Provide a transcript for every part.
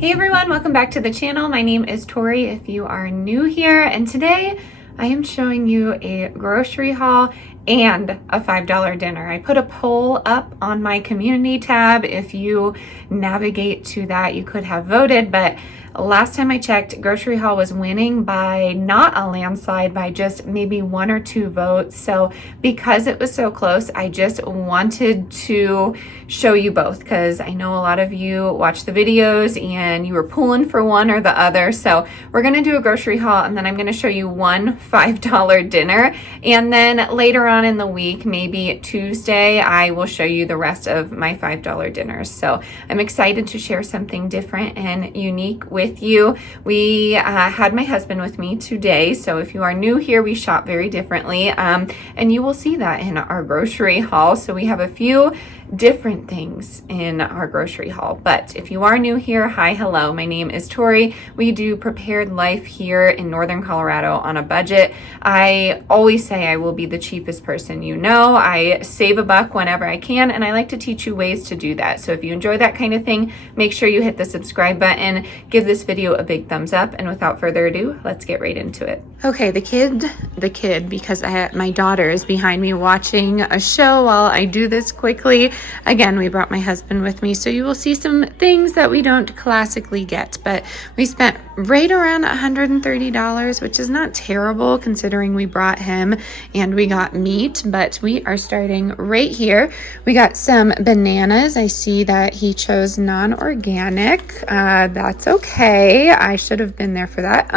Hey everyone, welcome back to the channel. My name is Tori if you are new here, and today I am showing you a grocery haul and a $5 dinner. I put a poll up on my community tab. If you navigate to that, you could have voted, but last time I checked, grocery haul was winning by not a landslide, by just maybe 1 or 2 votes. So because it was so close, I just wanted to show you both because I know a lot of you watch the videos and you were pulling for one or the other. So we're gonna do a grocery haul and then I'm gonna show you one $5 dinner. And then later on in the week, maybe Tuesday, I will show you the rest of my $5 dinners. So I'm excited to share something different and unique with you. We had my husband with me today, so if you are new here, we shop very differently, and you will see that in our grocery haul. So we have a few different things in our grocery haul. But if you are new here, hi, hello, my name is Tori. We do prepared life here in Northern Colorado on a budget. I always say I will be the cheapest person you know. I save a buck whenever I can, and I like to teach you ways to do that. So if you enjoy that kind of thing, make sure you hit the subscribe button, give this video a big thumbs up, and without further ado, let's get right into it. Okay, the kid, because my daughter is behind me watching a show while I do this quickly. Again, we brought my husband with me, so you will see some things that we don't classically get, but we spent right around $130, which is not terrible considering we brought him and we got meat, but we are starting right here. We got some bananas. I see that he chose non-organic. That's okay. I should have been there for that.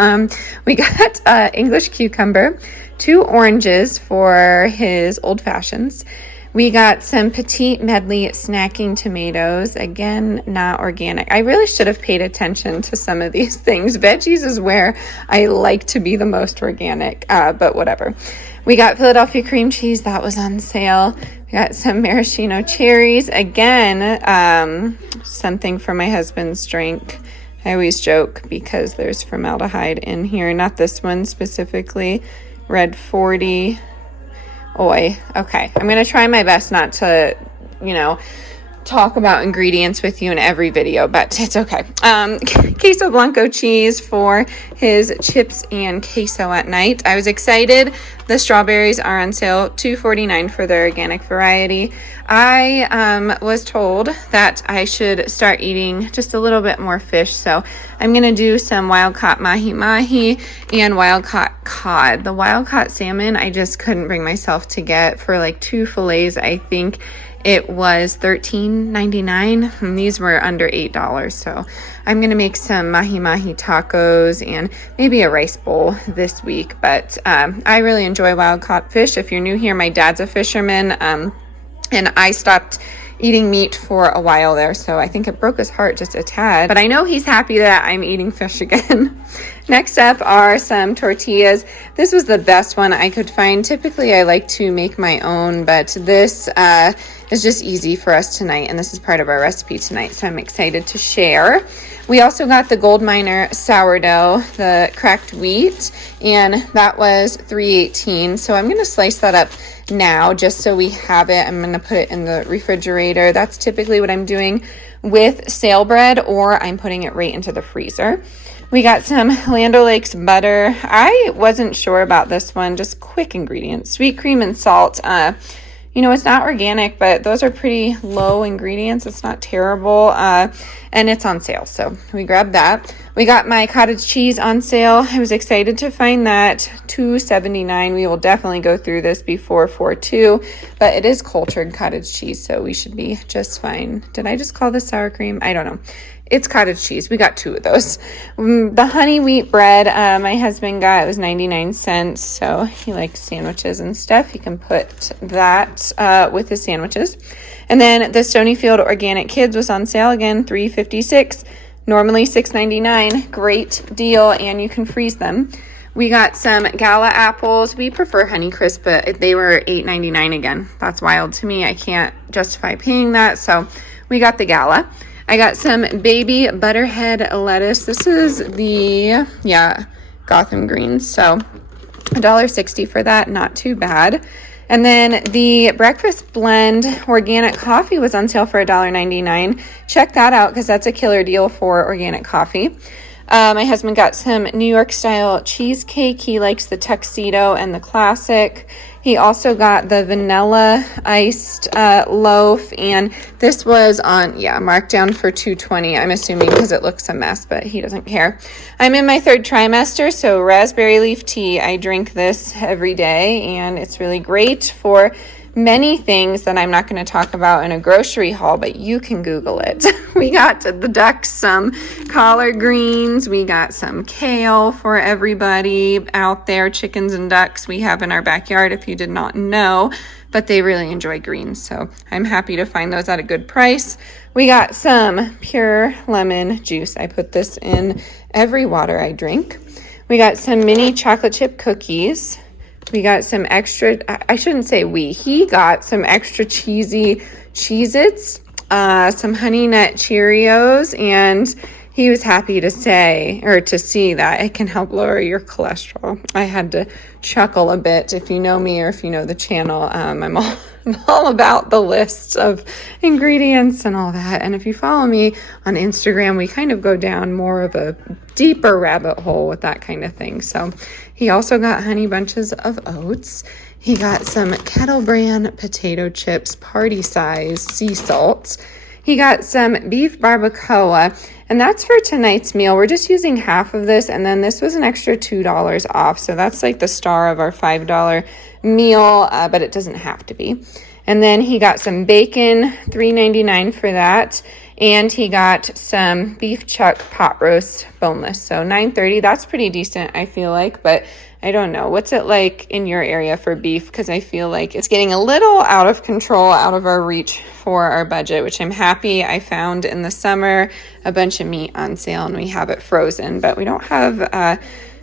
We got English cucumber, 2 oranges for his old fashions. We got some petite medley snacking tomatoes, again, not organic. I really should have paid attention to some of these things. Veggies is where I like to be the most organic, but whatever. We got Philadelphia cream cheese, that was on sale. We got some maraschino cherries, again, something for my husband's drink. I always joke because there's formaldehyde in here, not this one specifically, red 40. Oy. Okay, I'm gonna try my best not to, talk about ingredients with you in every video, but it's okay. Queso Blanco cheese for his chips and queso at night. I was excited. The strawberries are on sale, $2.49 for the organic variety. I was told that I should start eating just a little bit more fish, so I'm gonna do some wild-caught mahi-mahi and wild-caught cod. The wild-caught salmon, I just couldn't bring myself to get for like 2 fillets. I think it was $13.99, and these were under $8, so I'm gonna make some mahi-mahi tacos and maybe a rice bowl this week, but I really enjoy wild-caught fish. If you're new here, my dad's a fisherman, and I stopped eating meat for a while there, so I think it broke his heart just a tad, but I know he's happy that I'm eating fish again. Next up are some tortillas. This was the best one I could find. Typically I like to make my own, but this is just easy for us tonight, and this is part of our recipe tonight, so I'm excited to share. We also got the Gold Miner sourdough, the cracked wheat, and that was $3.18. So I'm gonna slice that up now just so we have it. I'm gonna put it in the refrigerator. That's typically what I'm doing with sale bread, or I'm putting it right into the freezer. We got some Land O'Lakes butter. I wasn't sure about this one, just quick ingredients, sweet cream and salt. It's not organic, but those are pretty low ingredients. It's not terrible, and it's on sale, so we grabbed that. We got my cottage cheese on sale. I was excited to find that, $2.79. We will definitely go through this before 4/2, but it is cultured cottage cheese, so we should be just fine. Did I just call this sour cream? I don't know. It's cottage cheese. We got 2 of those. The honey wheat bread my husband got, it was 99 cents. So he likes sandwiches and stuff. He can put that with his sandwiches. And then the Stonyfield Organic Kids was on sale again, $3.56. Normally $6.99. Great deal, and you can freeze them. We got some Gala apples. We prefer Honeycrisp, but they were $8.99 again. That's wild to me. I can't justify paying that, so we got the Gala. I got some baby butterhead lettuce. This is the, Gotham greens. So $1.60 for that, not too bad. And then the breakfast blend organic coffee was on sale for $1.99. Check that out because that's a killer deal for organic coffee. My husband got some New York style cheesecake. He likes the tuxedo and the classic. He also got the vanilla iced loaf, and this was on, marked down for $2.20. I'm assuming because it looks a mess, but he doesn't care. I'm in my 3rd trimester, so raspberry leaf tea. I drink this every day, and it's really great for many things that I'm not going to talk about in a grocery haul, but you can Google it. We got the ducks some collard greens. We got some kale for everybody out there. Chickens and ducks we have in our backyard, if you did not know, but they really enjoy greens, so I'm happy to find those at a good price. We got some pure lemon juice. I put this in every water I drink. We got some mini chocolate chip cookies. We got some extra, I shouldn't say he got some extra cheesy Cheez-Its, some Honey Nut Cheerios, and he was happy to see that it can help lower your cholesterol. I had to chuckle a bit. If you know me or if you know the channel, I'm all about the list of ingredients and all that. And if you follow me on Instagram, we kind of go down more of a deeper rabbit hole with that kind of thing. So he also got honey bunches of oats. He got some Kettle Brand potato chips, party size sea salt. He got some beef barbacoa, and that's for tonight's meal. We're just using half of this, and then this was an extra $2 off. So that's like the star of our $5 meal, but it doesn't have to be. And then he got some bacon, $3.99 for that. And he got some beef chuck pot roast boneless. So $9.30, that's pretty decent, I feel like, but I don't know. What's it like in your area for beef? Because I feel like it's getting a little out of control, out of our reach for our budget, which I'm happy. I found in the summer a bunch of meat on sale and we have it frozen, but we don't have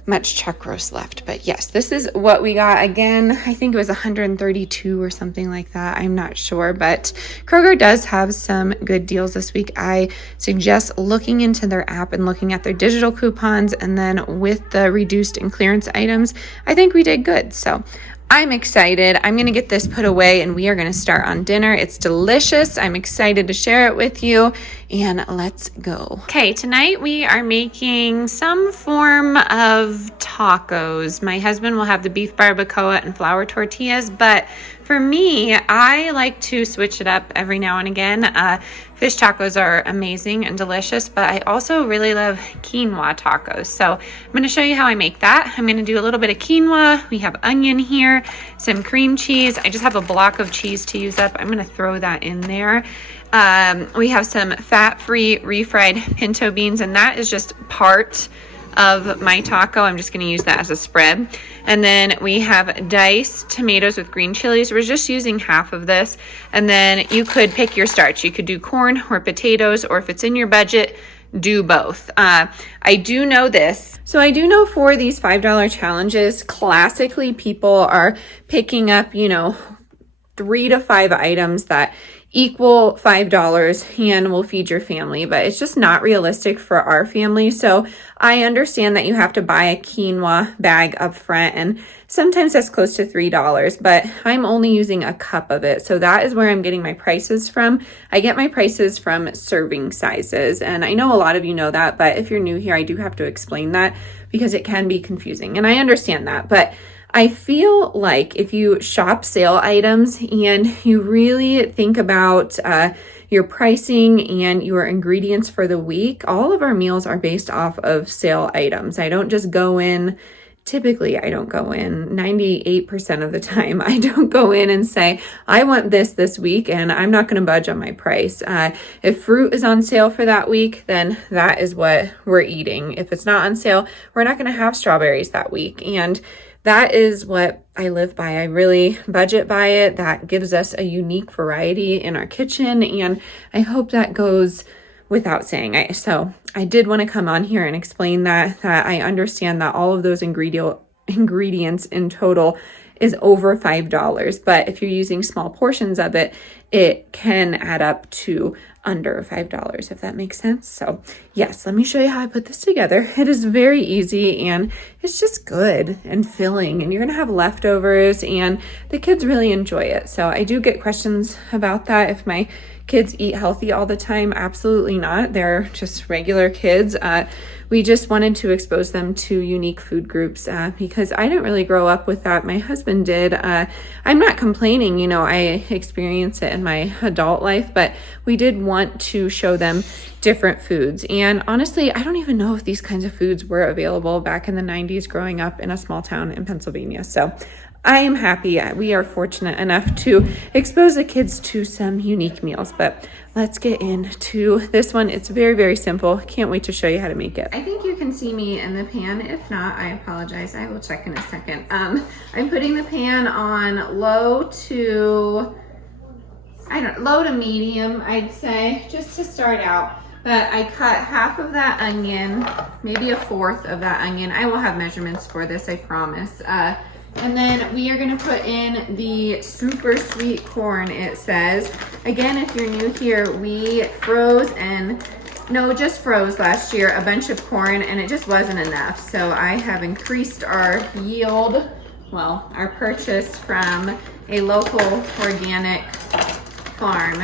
much chuck roast left. But yes, this is what we got. Again, I think it was 132 or something like that. I'm not sure, but Kroger does have some good deals this week. I suggest looking into their app and looking at their digital coupons, and then with the reduced and clearance items, I think we did good. So I'm excited. I'm going to get this put away and we are going to start on dinner. It's delicious. I'm excited to share it with you, and let's go. Okay, tonight we are making some form of tacos. My husband will have the beef barbacoa and flour tortillas, but for me, I like to switch it up every now and again. Fish tacos are amazing and delicious, but I also really love quinoa tacos. So I'm going to show you how I make that. I'm going to do a little bit of quinoa. We have onion here, some cream cheese. I just have a block of cheese to use up. I'm going to throw that in there. We have some fat-free refried pinto beans, and that is just part of my taco. I'm just going to use that as a spread. And then we have diced tomatoes with green chilies. We're just using half of this. And then you could pick your starch. You could do corn or potatoes, or if it's in your budget, do both. I do know this. So I do know for these $5 challenges, classically people are picking up, 3 to 5 items that equal $5 and will feed your family, but it's just not realistic for our family. So I understand that you have to buy a quinoa bag up front, and sometimes that's close to $3, but I'm only using a cup of it. So that is where I'm getting my prices from. I get my prices from serving sizes, and I know a lot of you know that, but if you're new here, I do have to explain that because it can be confusing, and I understand that, but I feel like if you shop sale items and you really think about your pricing and your ingredients for the week, all of our meals are based off of sale items. I don't just go in, typically I don't go in, 98% of the time, I don't go in and say, I want this week and I'm not going to budge on my price. If fruit is on sale for that week, then that is what we're eating. If it's not on sale, we're not going to have strawberries that week. And that is what I live by. I really budget by it. That gives us a unique variety in our kitchen, and I hope that goes without saying. So I did want to come on here and explain that I understand that all of those ingredients in total is over $5, but if you're using small portions of it, it can add up to under $5, if that makes sense. So yes, let me show you how I put this together. It is very easy and it's just good and filling, and you're gonna have leftovers and the kids really enjoy it. So I do get questions about that. If my kids eat healthy all the time? Absolutely not. They're just regular kids. We just wanted to expose them to unique food groups because I didn't really grow up with that. My husband did. I'm not complaining, you know, I experienced it in my adult life, but we did want to show them different foods. And honestly, I don't even know if these kinds of foods were available back in the 90s growing up in a small town in Pennsylvania. So I am happy we are fortunate enough to expose the kids to some unique meals. But let's get into this one. It's very, very simple. Can't wait to show you how to make it. I think you can see me in the pan. If not, I apologize. I will check in a second. I'm putting the pan on low to medium, I'd say, just to start out. But I cut half of that onion, maybe a fourth of that onion. I will have measurements for this, I promise. And then we are gonna put in the super sweet corn, it says. Again, if you're new here, we just froze last year a bunch of corn, and it just wasn't enough. So I have increased our yield, well, our purchase from a local organic farm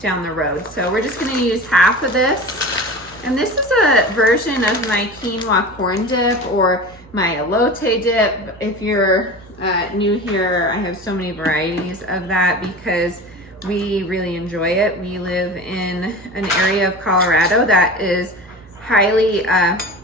down the road. So we're just gonna use half of this. And this is a version of my quinoa corn dip or my elote dip. If you're new here, I have so many varieties of that because we really enjoy it. We live in an area of Colorado that is highly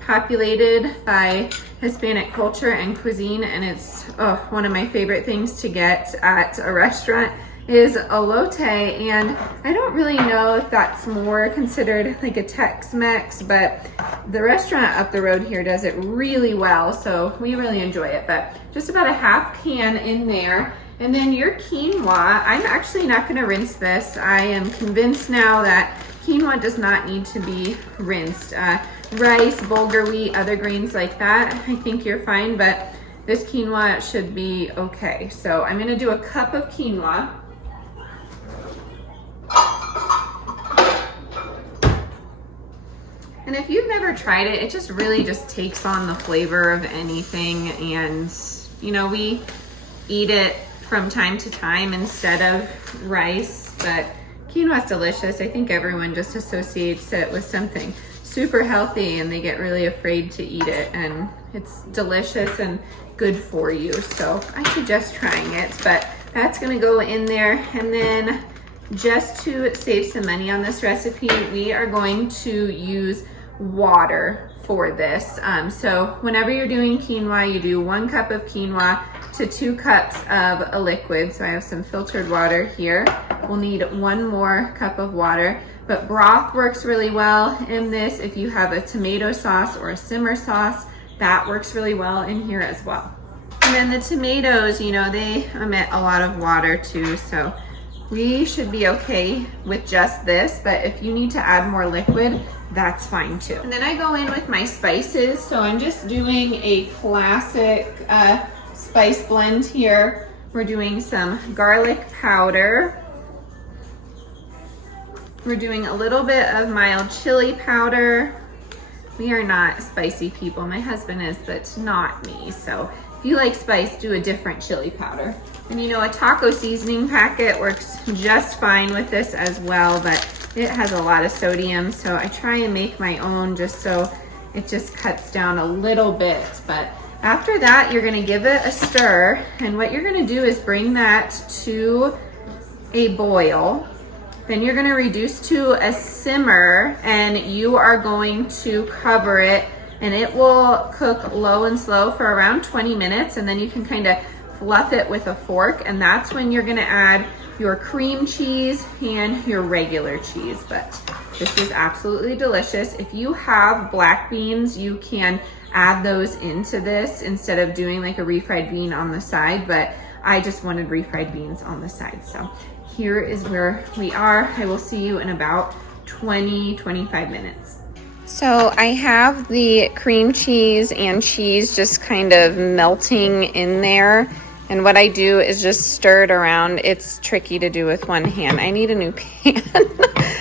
populated by Hispanic culture and cuisine, and it's one of my favorite things to get at a restaurant is elote. And I don't really know if that's more considered like a Tex-Mex, but the restaurant up the road here does it really well, so we really enjoy it. But just about a half can in there. And then your quinoa, I'm actually not gonna rinse this. I am convinced now that quinoa does not need to be rinsed. Rice, bulgur wheat, other grains like that, I think you're fine, but this quinoa should be okay. So I'm gonna do a cup of quinoa. And if you've never tried it, it just really just takes on the flavor of anything. And, you know, we eat it from time to time instead of rice, but quinoa is delicious. I think everyone just associates it with something super healthy and they get really afraid to eat it. And it's delicious and good for you. So I suggest trying it, but that's gonna go in there. And then just to save some money on this recipe, we are going to use water for this. So whenever you're doing quinoa, you do 1 cup of quinoa to 2 cups of a liquid. So I have some filtered water here. We'll need 1 more cup of water, but broth works really well in this. If you have a tomato sauce or a simmer sauce, that works really well in here as well. And then the tomatoes, you know, they emit a lot of water too, so we should be okay with just this, but if you need to add more liquid, that's fine too. And then I go in with my spices. So I'm just doing a classic spice blend here. We're doing some garlic powder. We're doing a little bit of mild chili powder. We are not spicy people. My husband is, but not me. So if you like spice, do a different chili powder. And you know, a taco seasoning packet works just fine with this as well, but it has a lot of sodium, so I try and make my own just so it just cuts down a little bit. But after that, you're gonna give it a stir, and what you're gonna do is bring that to a boil. Then you're gonna reduce to a simmer, and you are going to cover it, and it will cook low and slow for around 20 minutes, and then you can kind of fluff it with a fork, and that's when you're gonna add your cream cheese and your regular cheese. But this is absolutely delicious. If you have black beans, you can add those into this instead of doing like a refried bean on the side, but I just wanted refried beans on the side. So here is where we are. I will see you in about 20-25 minutes. So I have the cream cheese and cheese just kind of melting in there. And what I do is just stir it around. It's tricky to do with one hand. I need a new pan.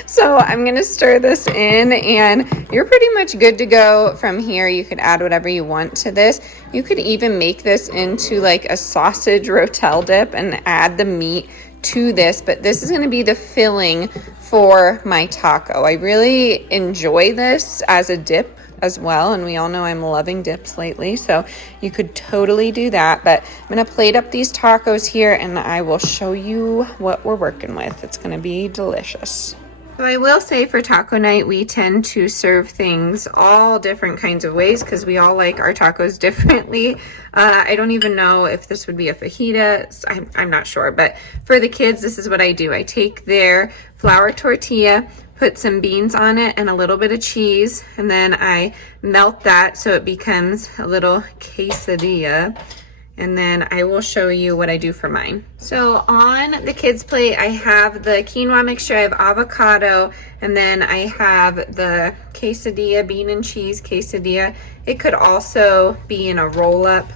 So I'm gonna stir this in, and you're pretty much good to go from here. You could add whatever you want to this. You could even make this into like a sausage rotel dip and add the meat to this, but this is gonna be the filling for my taco. I really enjoy this as a dip as well, and we all know I'm loving dips lately, so you could totally do that. But I'm gonna plate up these tacos here, and I will show you what we're working with. It's gonna be delicious. So I will say, for taco night, we tend to serve things all different kinds of ways because we all like our tacos differently. I don't even know if this would be a fajita. I'm not sure, but for the kids, this is what I do. I take their flour tortilla, put some beans on it and a little bit of cheese, and then I melt that so it becomes a little quesadilla. And then I will show you what I do for mine. So on the kids' plate, I have the quinoa mixture, I have avocado, and then I have the quesadilla, bean and cheese quesadilla. It could also be in a roll-up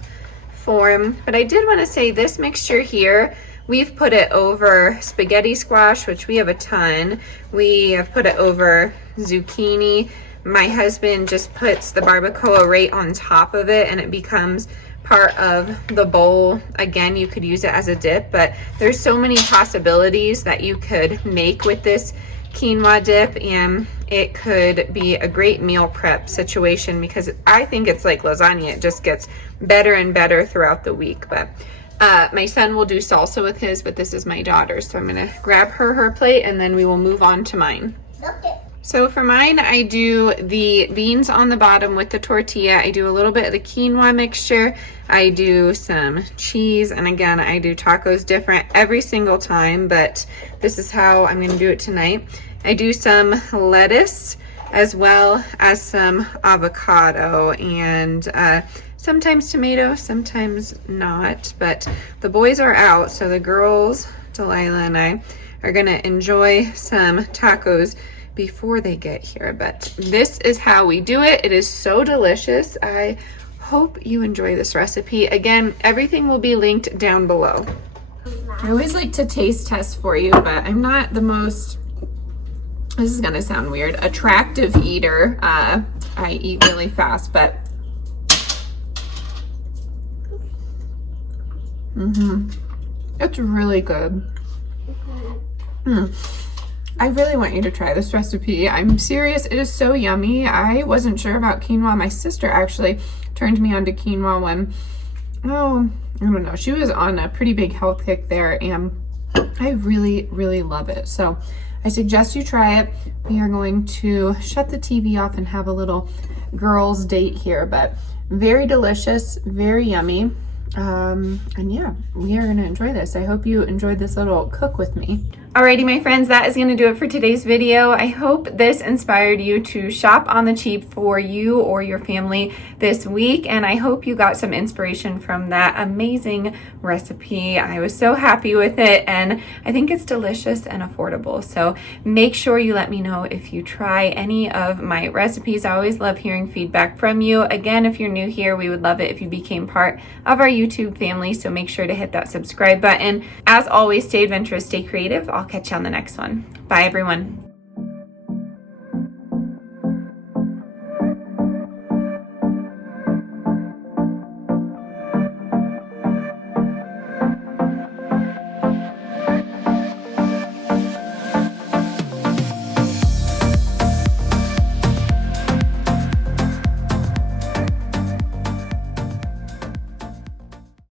form, but I did want to say this mixture here, we've put it over spaghetti squash, which we have a ton. We have put it over zucchini. My husband just puts the barbacoa right on top of it, and it becomes part of the bowl. Again, you could use it as a dip, but there's so many possibilities that you could make with this quinoa dip, and it could be a great meal prep situation because I think it's like lasagna. It just gets better and better throughout the week. But my son will do salsa with his, but this is my daughter, so I'm gonna grab her plate, and then we will move on to mine. Okay. So for mine, I do the beans on the bottom with the tortilla. I do a little bit of the quinoa mixture. I do some cheese, and again, I do tacos different every single time, but this is how I'm gonna do it tonight. I do some lettuce as well as some avocado, and sometimes tomato, sometimes not, but the boys are out, so the girls, Delilah and I, are gonna enjoy some tacos before they get here. But this is how we do it. It is so delicious. I hope you enjoy this recipe. Again, everything will be linked down below. I always like to taste test for you, but I'm not the most, this is gonna sound weird, attractive eater. I eat really fast, but it's really good. I really want you to try this recipe. I'm serious, it is so yummy. I wasn't sure about quinoa. My sister actually turned me on to quinoa when, oh, I don't know, she was on a pretty big health kick there, and I really, really love it. So I suggest you try it. We are going to shut the TV off and have a little girls' date here, but very delicious, very yummy. And yeah, we are gonna enjoy this. I hope you enjoyed this little cook with me. Alrighty, my friends, that is gonna do it for today's video. I hope this inspired you to shop on the cheap for you or your family this week, and I hope you got some inspiration from that amazing recipe. I was so happy with it, and I think it's delicious and affordable. So make sure you let me know if you try any of my recipes. I always love hearing feedback from you. Again, if you're new here, we would love it if you became part of our YouTube family, so make sure to hit that subscribe button. As always, stay adventurous, stay creative. I'll catch you on the next one. Bye, everyone.